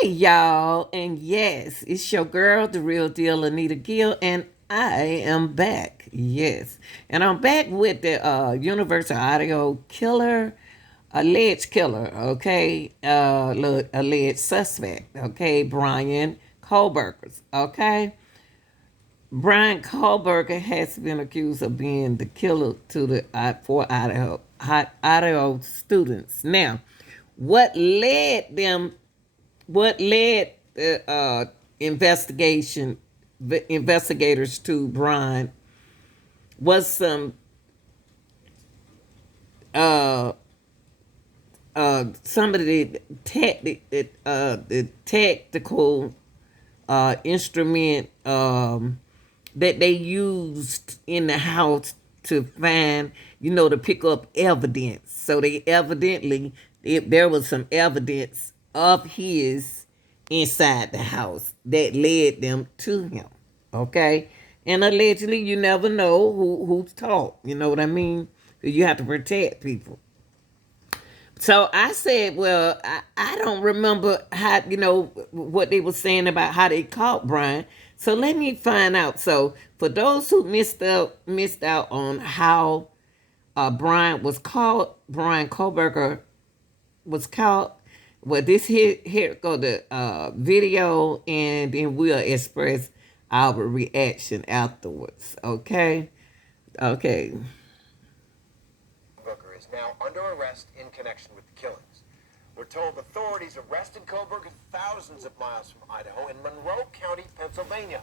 Hey y'all, and yes, it's your girl, the real deal, Anita Gill, and I am back. Yes, and I'm back with the University of Idaho killer, alleged killer. Okay, alleged suspect. Okay, Brian Kohlberger. Okay, Brian Kohlberger has been accused of being the killer to the for Idaho students. Now, what led them what led the investigators to Brian was some uh some of the technical instrument that they used in the house to find, to pick up evidence. So they evidently, there was some evidence of his inside the house that led them to him. Okay, and allegedly, you never know who's taught. You know what I mean? You have to protect people. So I said, well, I don't remember how, what they were saying about how they caught Brian. So let me find out. So for those who missed out on how Brian was caught, Brian Kohlberger was caught. Well, this here go the video, and then we'll express our reaction afterwards. Okay, okay. Kohlberger is now under arrest in connection with the killings. We're told authorities arrested Kohlberger thousands of miles from Idaho in Monroe County, Pennsylvania,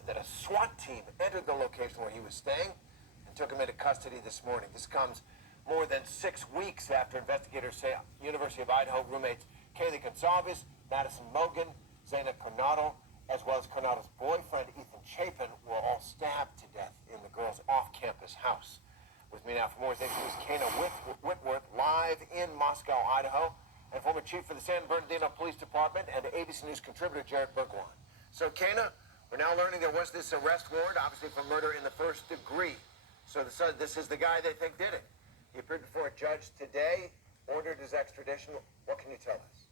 and that a SWAT team entered the location where he was staying and took him into custody this morning. This comes more than 6 weeks after investigators say University of Idaho roommates Kaylee Gonzalez, Madison Mogan, Zaina Coronado, as well as Coronado's boyfriend Ethan Chapin were all stabbed to death in the girl's off-campus house. With me now for more things is Kana Whitworth, live in Moscow, Idaho, and former chief for the San Bernardino Police Department and ABC News contributor Jared Bergwan. So, Kana, we're now learning there was this arrest warrant, obviously for murder in the first degree. So this is the guy they think did it. He appeared before a judge today, ordered his extradition. What can you tell us?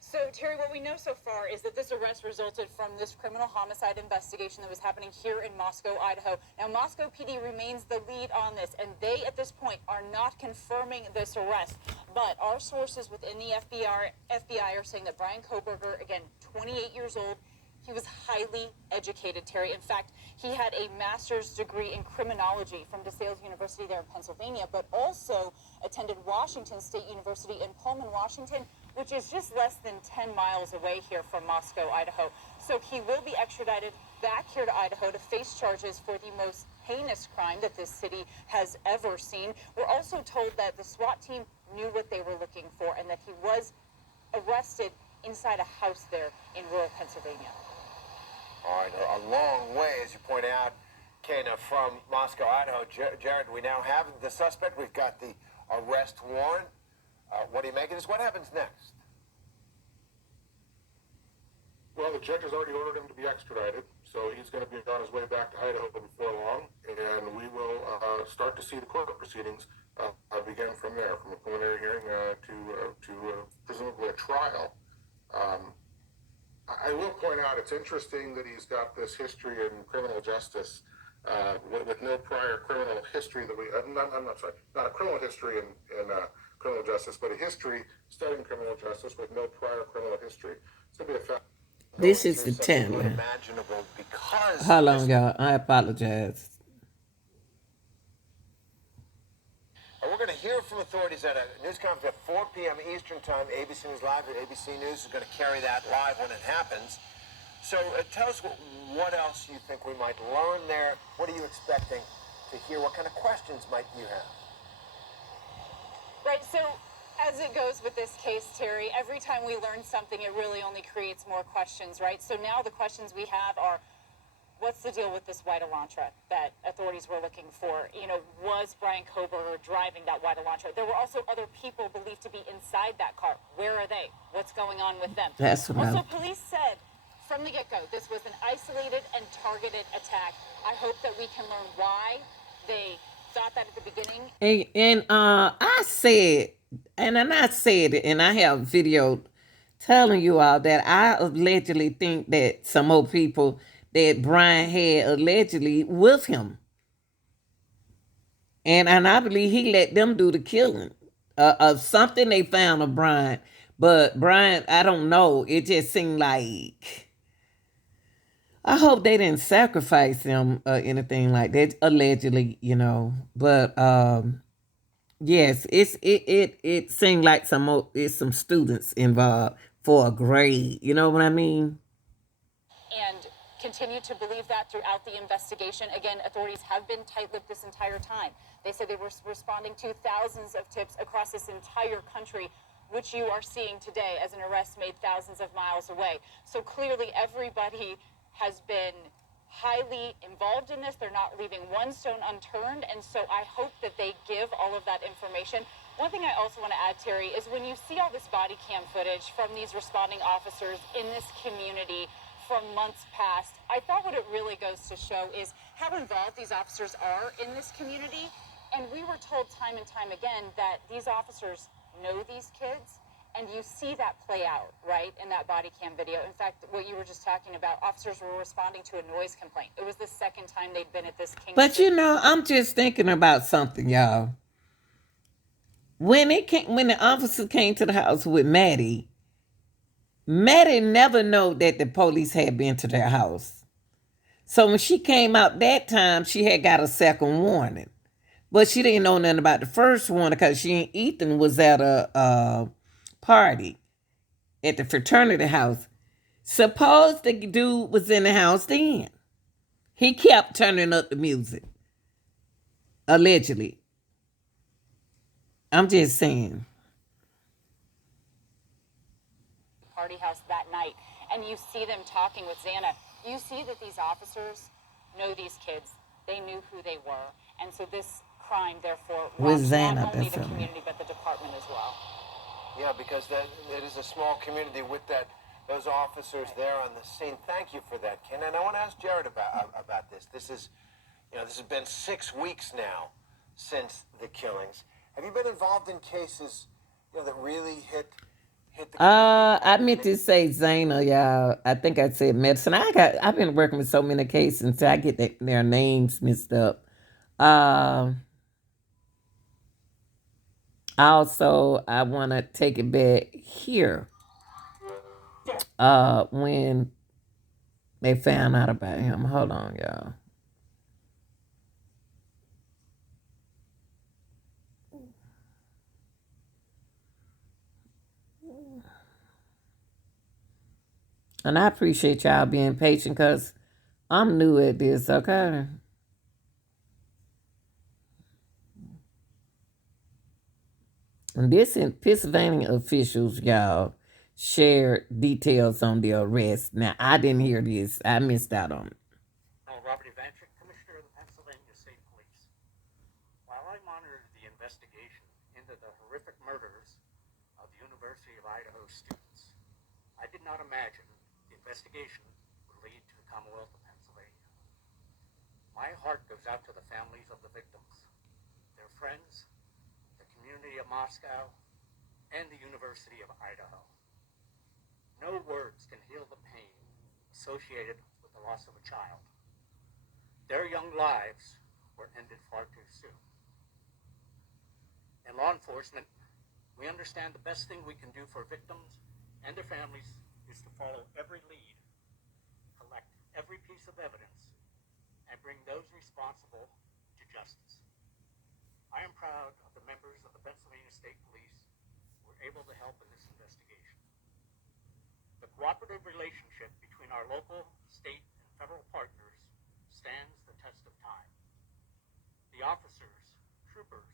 So, Terry, what we know so far is that this arrest resulted from this criminal homicide investigation that was happening here in Moscow, Idaho. Now, Moscow PD remains the lead on this, and they, at this point, are not confirming this arrest. But our sources within the FBI are saying that Brian Kohlberger, again, 28 years old, he was highly educated, Terry. In fact, he had a master's degree in criminology from DeSales University there in Pennsylvania, but also attended Washington State University in Pullman, Washington, which is just less than 10 miles away here from Moscow, Idaho. So he will be extradited back here to Idaho to face charges for the most heinous crime that this city has ever seen. We're also told that the SWAT team knew what they were looking for and that he was arrested inside a house there in rural Pennsylvania. All right, a long way, as you point out, Kana, from Moscow, Idaho. Jared, we now have the suspect. We've got the arrest warrant. What do you make of this? What happens next? Well, the judge has already ordered him to be extradited, so he's going to be on his way back to Idaho before long, and we will start to see the court proceedings begin from there, from a preliminary hearing to presumably a trial. I will point out it's interesting that he's got this history in criminal justice with no prior criminal history that I'm not sorry, not a criminal history in criminal justice, but a history studying criminal justice with no prior criminal history. It's going to be a fact. This is the timeline. Hold on, y'all. I apologize. We're going to hear from authorities at a news conference at 4 p.m. Eastern Time. ABC News Live at ABC News is going to carry that live when it happens. So tell us what else you think we might learn there. What are you expecting to hear? What kind of questions might you have? Right, so as it goes with this case, Terry, every time we learn something, it really only creates more questions, right? So now the questions we have are, what's the deal with this white Elantra that authorities were looking for? Was Brian Kohlberger driving that white Elantra? There were also other people believed to be inside that car. Where are they? What's going on with them? That's what also, police said from the get-go, this was an isolated and targeted attack. I hope that we can learn why they thought that at the beginning. And I said it, and I have video telling you all that I allegedly think that some more people that Brian had allegedly with him. And I believe he let them do the killing of something they found of Brian. But Brian, I don't know. It just seemed like I hope they didn't sacrifice him or anything like that. Allegedly, But yes, it seemed like it's some students involved for a grade. You know what I mean? And continue to believe that throughout the investigation. Again, authorities have been tight-lipped this entire time. They said they were responding to thousands of tips across this entire country, which you are seeing today as an arrest made thousands of miles away. So clearly everybody has been highly involved in this. They're not leaving one stone unturned. And so I hope that they give all of that information. One thing I also want to add, Terry, is when you see all this body cam footage from these responding officers in this community from months past, I thought what it really goes to show is how involved these officers are in this community. And we were told time and time again that these officers know these kids, and you see that play out, right, in that body cam video. In fact, what you were just talking about, officers were responding to a noise complaint. It was the second time they'd been at this Kingston. But I'm just thinking about something, y'all. When the officer came to the house with Maddie never know that the police had been to their house. So when she came out that time, she had got a second warning. But she didn't know nothing about the first one because she and Ethan was at a party at the fraternity house. Suppose the dude was in the house then. He kept turning up the music. Allegedly. I'm just saying. Party house that night, and you see them talking with Xana. You see that these officers know these kids. They knew who they were. And so this crime, therefore, With not Xana, only the that's community, but the department as well. Yeah, because it is a small community with those officers there on the scene. Thank you for that, Ken. And I want to ask Jared about this. This has been 6 weeks now since the killings. Have you been involved in cases, that really hit the community? I meant to say Zana, y'all. I think I said medicine. I've been working with so many cases, so I get their names mixed up. Also, I want to take it back here. When they found out about him. Hold on, y'all. And I appreciate y'all being patient because I'm new at this, okay? And this in Pennsylvania officials, y'all, shared details on the arrest. Now, I didn't hear this. I missed out on it. Robert Evanchik, Commissioner of the Pennsylvania State Police. While I monitored the investigation into the horrific murders of the University of Idaho students, I did not imagine the investigation would lead to the Commonwealth of Pennsylvania. My heart goes out to the families of the victims, their friends, the community of Moscow, and the University of Idaho. No words can heal the pain associated with the loss of a child. Their young lives were ended far too soon. In law enforcement, we understand the best thing we can do for victims and their families is to follow every lead, collect every piece of evidence, and bring those responsible to justice. I am proud of the members of the Pennsylvania State Police who were able to help in this investigation. The cooperative relationship between our local, state, and federal partners stands the test of time. The officers, troopers,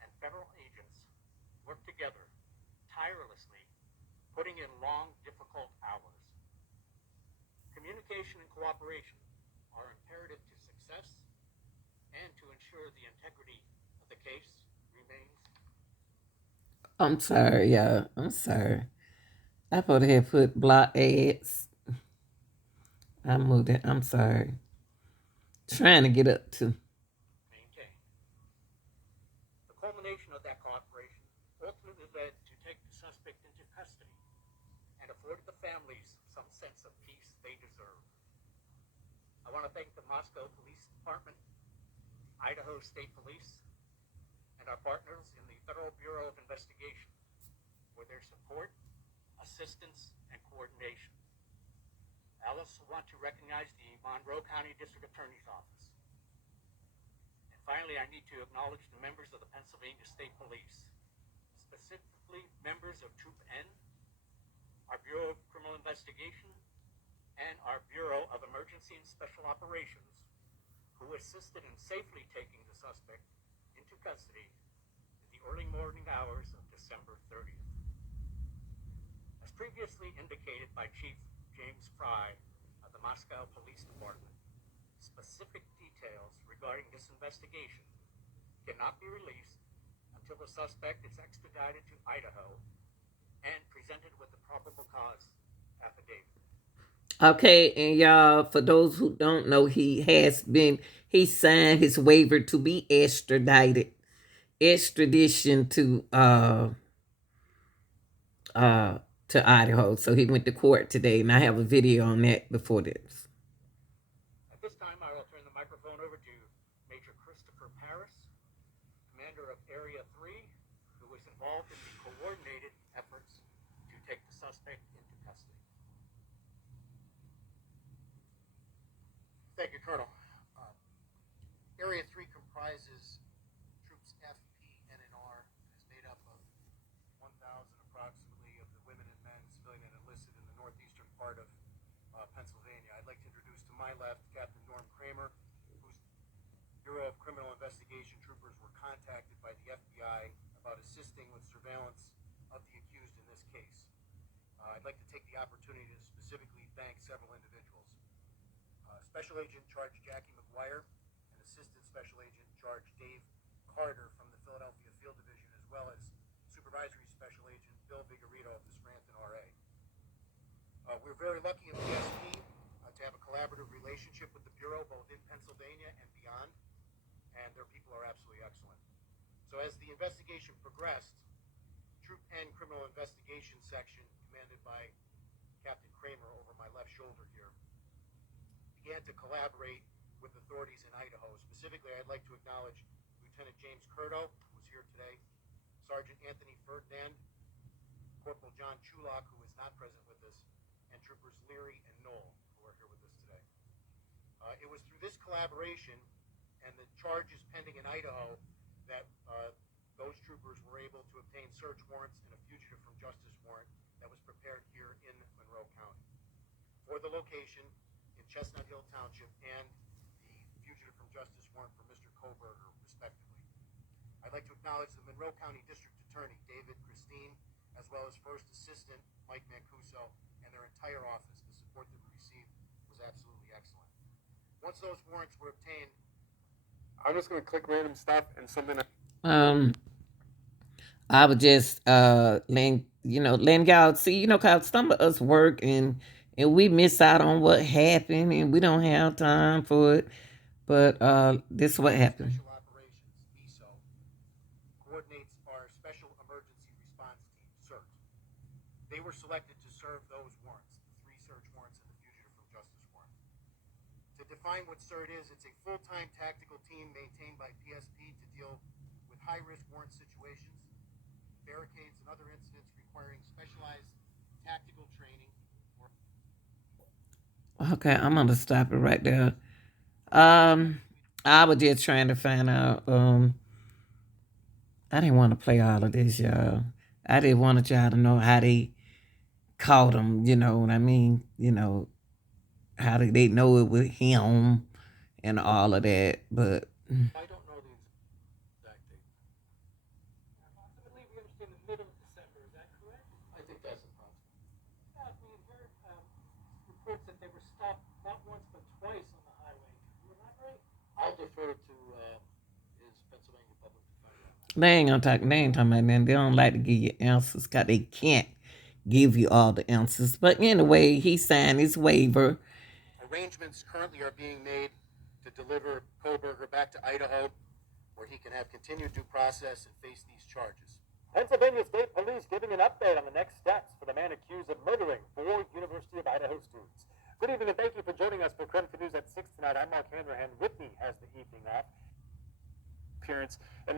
and federal agents work together tirelessly, putting in long, difficult hours. Communication and cooperation are imperative to success and to ensure the integrity of the case remains. I'm sorry, y'all. I'm sorry. I thought I had put block ads. I moved it. I'm sorry. Trying to get up to. Maintain. The culmination of that cooperation ultimately led to take the suspect into custody families some sense of peace they deserve. I want to thank the Moscow Police Department, Idaho State Police, and our partners in the Federal Bureau of Investigation for their support, assistance, and coordination. I also want to recognize the Monroe County District Attorney's Office. And finally, I need to acknowledge the members of the Pennsylvania State Police, specifically members of Troop N, our Bureau of Criminal Investigation, and our Bureau of Emergency and Special Operations, who assisted in safely taking the suspect into custody in the early morning hours of December 30th. As previously indicated by Chief James Fry of the Moscow Police Department, specific details regarding this investigation cannot be released until the suspect is extradited to Idaho and presented with the probable cause affidavit. Okay, and y'all, for those who don't know, he signed his waiver to be extradition to Idaho. So he went to court today, and I have a video on that before this. At this time, I will turn the microphone over to Major Christopher Paris, commander of Area 3, who was involved in the coordinated efforts to take the suspect into custody. Thank you, Colonel. Area 3 comprises Troops F, P, N, and R, and is made up of 1,000 approximately of the women and men, civilian and enlisted, in the northeastern part of Pennsylvania. I'd like to introduce to my left Captain Norm Kramer, whose Bureau of Criminal Investigation troopers were contacted by the FBI about assisting with surveillance of the accused in this case. I'd like to take the opportunity to specifically thank several individuals. Special Agent Charge Jackie McGuire and Assistant Special Agent Charge Dave Carter from the Philadelphia Field Division, as well as Supervisory Special Agent Bill Vigorito of the Scranton RA. We're very lucky in PSP to have a collaborative relationship with the Bureau both in Pennsylvania and beyond, and their people are absolutely excellent. So as the investigation progressed, Troop N Criminal Investigation Section, commanded by Captain Kramer over my left shoulder here, began to collaborate with authorities in Idaho. Specifically, I'd like to acknowledge Lieutenant James Curto, who's here today, Sergeant Anthony Ferdinand, Corporal John Chulak, who is not present with us, and Troopers Leary and Knoll, who are here with us today. It was through this collaboration and the charges pending in Idaho that those troopers were able to obtain search warrants and a fugitive from justice warrant that was prepared here in Monroe County for the location in Chestnut Hill Township and the fugitive from justice warrant for Mr. KOHBERGER, respectively. I'd like to acknowledge the Monroe County District Attorney, David Christine, as well as First Assistant Mike Mancuso, and their entire office. The support that we received was absolutely excellent. Once those warrants were obtained, I'm just going to click random stuff and something. I was just letting y'all see, cause some of us work and we miss out on what happened and we don't have time for it. But this is what happened. Special Operations, ESO, coordinates our Special Emergency Response Team, CERT. They were selected to serve those warrants, the 3 search warrants and the fugitive from justice warrant. To define what CERT is, it's a full-time tactical team maintained by PSP to deal with high-risk warrant situations, barricades, and other incidents requiring specialized tactical training. Okay, I'm gonna stop it right there. I was just trying to find out. I didn't want to play all of this, y'all. I just wanted y'all to know how they caught him. You know what I mean? How did they know it was him and all of that? But I don't know the exact date. I believe we understand the middle of December. Is that correct? I think that's approximate. Yeah, we heard reports that they were stopped not once but twice on the highway. Can you elaborate? I'll defer to his Pennsylvania Public Defender. they ain't talking about that. They don't like to give you answers because they can't give you all the answers. But anyway, he signed his waiver. Arrangements currently are being made to deliver KOHBERGER back to Idaho, where he can have continued due process and face these charges. Pennsylvania State Police giving an update on the next steps for the man accused of murdering 4 university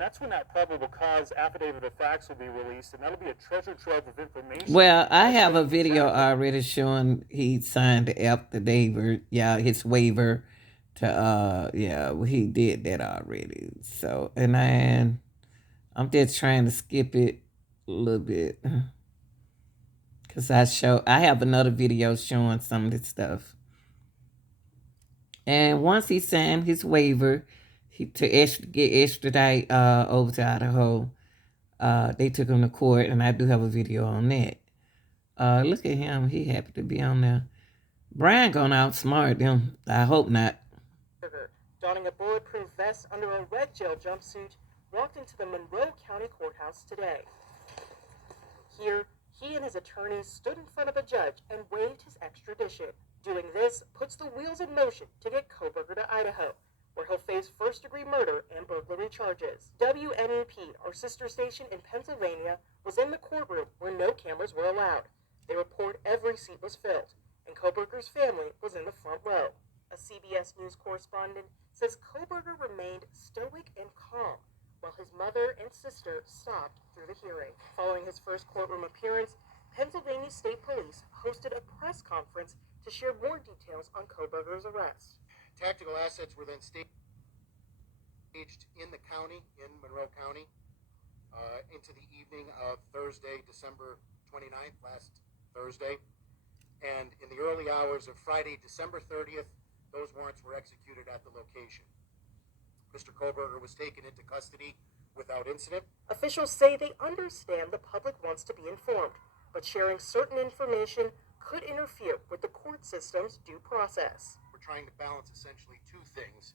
that's when that probable cause affidavit of facts will be released, and that'll be a treasure trove of information. Well, I have a That's video exactly. already showing he signed the affidavit, his waiver to he did that already. So and I'm just trying to skip it a little bit because I have another video showing some of this stuff. And once he signed his waiver to get extradited over to Idaho, they took him to court, and I do have a video on that. Look at him. He happy to be on there. BRYAN gonna outsmart them. I hope not. Donning a bulletproof vest under a red gel jumpsuit, walked into the Monroe County Courthouse today. Here, he and his attorneys stood in front of a judge and waived his extradition. Doing this puts the wheels in motion to get KOHBERGER to Idaho, where he'll face first-degree murder and burglary charges. WNEP, our sister station in Pennsylvania, was in the courtroom where no cameras were allowed. They report every seat was filled, and KOHBERGER's family was in the front row. A CBS News correspondent says KOHBERGER remained stoic and calm while his mother and sister sobbed through the hearing. Following his first courtroom appearance, Pennsylvania State Police hosted a press conference to share more details on KOHBERGER's arrest. Tactical assets were then staged in the county, in Monroe County, into the evening of Thursday, December 29th, last Thursday. And in the early hours of Friday, December 30th, those warrants were executed at the location. Mr. KOHBERGER was taken into custody without incident. Officials say they understand the public wants to be informed, but sharing certain information could interfere with the court system's due process. We're trying to balance essentially two things: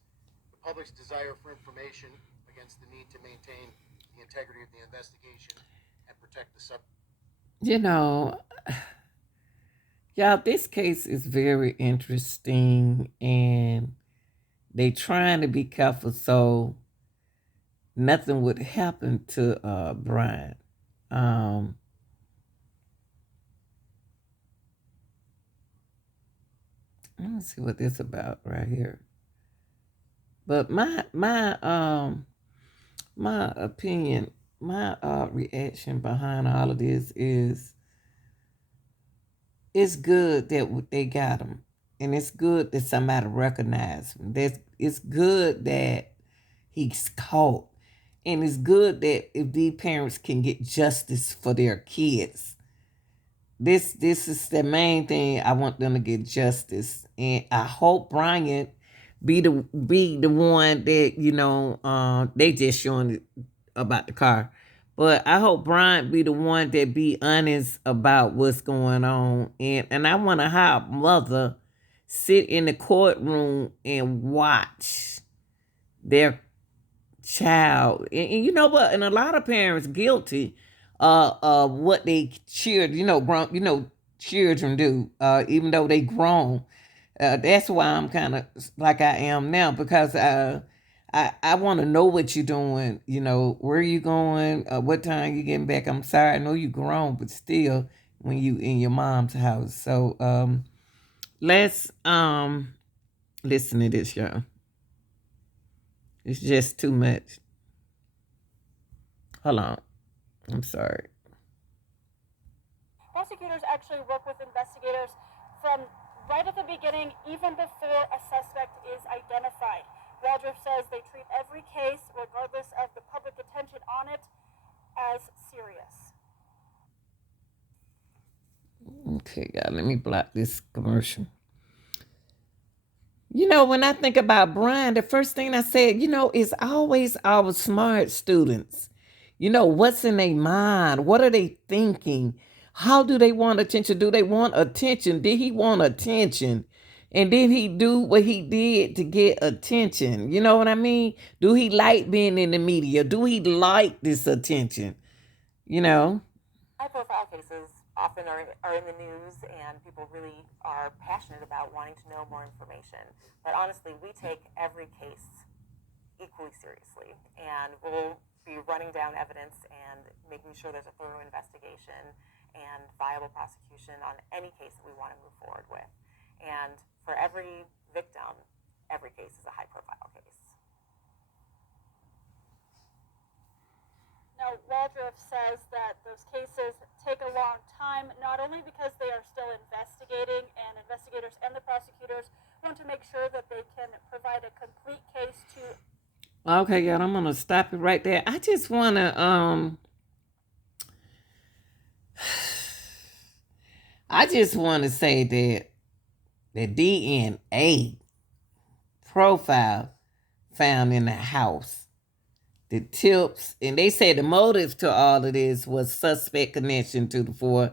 the public's desire for information against the need to maintain the integrity of the investigation and protect the Y'all, this case is very interesting, and they trying to be careful so nothing would happen to BRYAN. Let me see what this about right here. But my opinion, my reaction behind all of this is, it's good that they got him, and it's good that somebody recognized him. It's good that he's caught, and it's good that if these parents can get justice for their kids. This is the main thing. I want them to get justice, and I hope BRYAN be the one that they just showing it about the car. But I hope BRYAN be the one that be honest about what's going on. And I want to have mother sit in the courtroom and watch their child. And you know what? And a lot of parents guilty of what they children do, even though they grown. That's why I'm kind of like I am now, because I want to know what you're doing, where you going, what time you getting back. I'm sorry, I know you grown, but still, when you in your mom's house. So let's listen to this, y'all. It's just too much. Hold on. I'm sorry. Prosecutors actually work with investigators from right at the beginning, even before a suspect is identified. Waldrop says they treat every case, regardless of the public attention on it, as serious. Okay, God, let me block this commercial. When I think about BRYAN, the first thing I said, is always our smart students. What's in their mind? What are they thinking? How do they want attention? Do they want attention? Did he want attention? And did he do what he did to get attention? You know what I mean? Do he like being in the media? Do he like this attention? High-profile cases often are in the news, and people really are passionate about wanting to know more information. But honestly, we take every case equally seriously, and we'll be running down evidence and making sure there's a thorough investigation and viable prosecution on any case that we want to move forward with. And for every victim, every case is a high-profile case. Now, Waldrop says that those cases take a long time, not only because they are still investigating, and investigators and the prosecutors want to make sure that they can provide a complete case to. Okay, y'all, I'm gonna stop it right there. I just wanna say that the DNA profile found in the house, the tips, and they say the motive to all of this was suspect connection to the four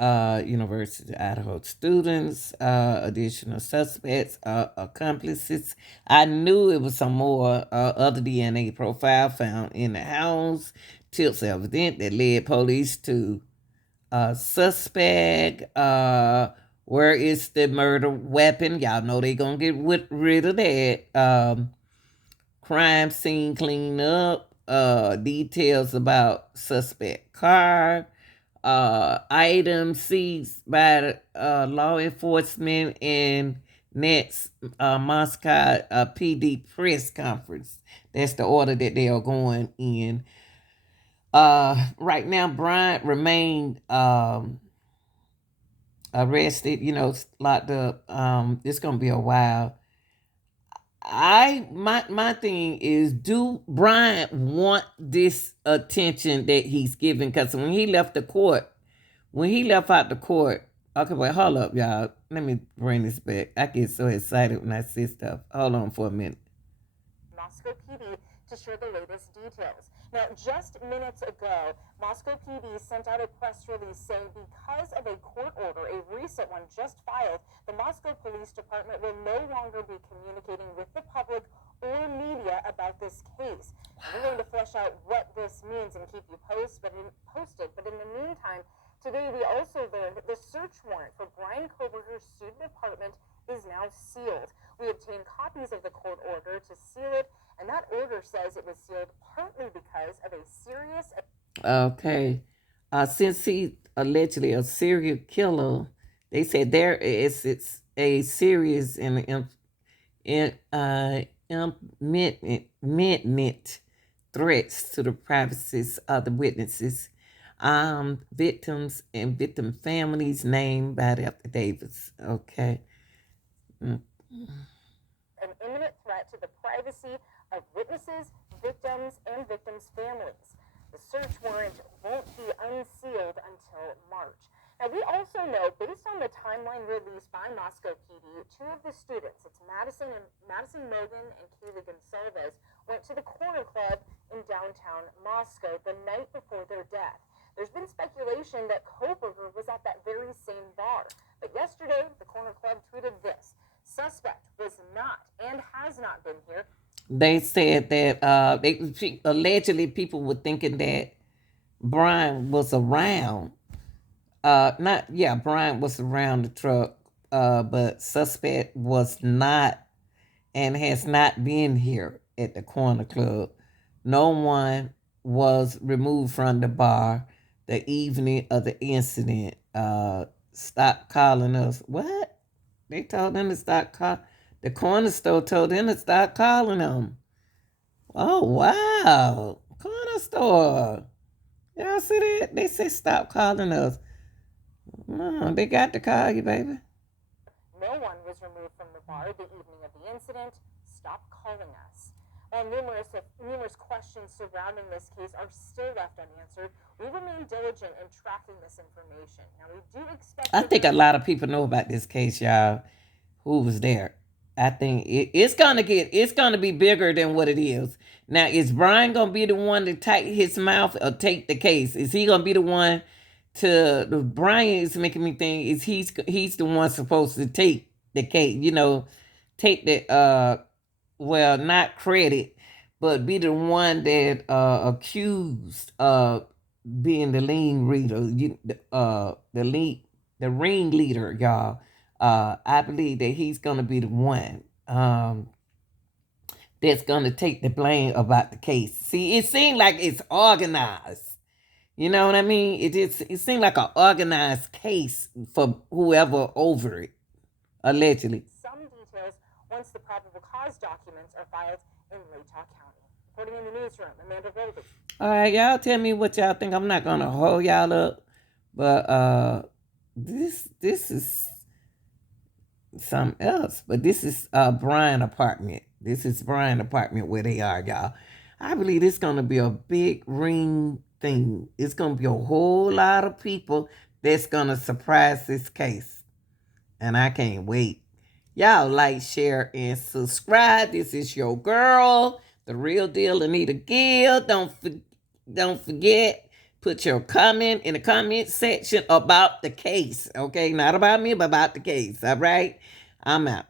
University of Idaho students, additional suspects, accomplices. I knew it was some more other DNA profile found in the house, tips evident that led police to suspect. Where is the murder weapon? Y'all know they gonna get rid of that. Crime scene cleanup. Details about suspect car. Items seized by law enforcement and next Moscow PD press conference. That's the order that they are going in. Right now, Bryant remained arrested, locked up. It's gonna be a while. My thing is, do Bryant want this attention that he's giving? Because when he left out the court, okay, wait, hold up, y'all. Let me bring this back. I get so excited when I see stuff. Hold on for a minute. Moscow PD to share the latest details. Now, just minutes ago, Moscow PD sent out a press release saying because of a court order, a recent one just filed, the Moscow Police Department will no longer be communicating with the public or media about this case. We're going to flesh out what this means and keep you posted. But in the meantime, today we also learned that the search warrant for BRYAN KOHBERGER's student apartment is now sealed. We obtained copies of the court order to seal it, and that order says it was sealed partly because of a serious. Okay. Since he's allegedly a serial killer, they said it's a serious and imminent threats to the privacy of the witnesses, victims, and victim families named by the affidavits. Okay. An imminent threat to the privacy of witnesses, victims, and victims' families. The search warrant won't be unsealed until March. Now, we also know, based on the timeline released by Moscow PD, two of the students, it's Madison Mogan and Kaylee Gonsalves, went to the Corner Club in downtown Moscow the night before their death. There's been speculation that KOHBERGER was at that very same bar. But yesterday, the Corner Club tweeted this: suspect was not and has not been here. They said that allegedly people were thinking that Brian was around. Brian was around the truck, but suspect was not and has not been here at the Corner Club. No one was removed from the bar the evening of the incident. Stop calling us. What? They told them to stop calling. The corner store told them to stop calling them. Oh, wow. Corner store. Y'all see that? They say stop calling us. No, they got to call you, baby. No one was removed from the bar the evening of the incident. Stop calling us. While numerous questions surrounding this case are still left unanswered, we remain diligent in tracking this information. Now, we do expect... I think a lot of people know about this case, y'all, who was there. I think it's gonna be bigger than what it is. Now, is Brian gonna be the one to tighten his mouth or take the case? Is he gonna be the one to? Brian is making me think is he's the one supposed to take the case? Take the not credit, but be the one that accused being the the ringleader, y'all. I believe that he's gonna be the one that's gonna take the blame about the case. See, it seemed like it's organized. You know what I mean? It seemed like an organized case for whoever over it, allegedly. Some details once the probable cause documents are filed in Latah County. Reporting in the newsroom, Amanda Volby. All right, y'all tell me what y'all think. I'm not gonna hold y'all up, but this is something else. But this is BRYAN apartment. This is BRYAN apartment where they are, y'all. I believe it's gonna be a big ring thing. It's gonna be a whole lot of people that's gonna surprise this case, and I can't wait. Y'all like, share, and subscribe. This is your girl, the real deal, Anita Gill. Don't forget, put your comment in the comment section about the case. Okay, not about me, but about the case. All right, I'm out.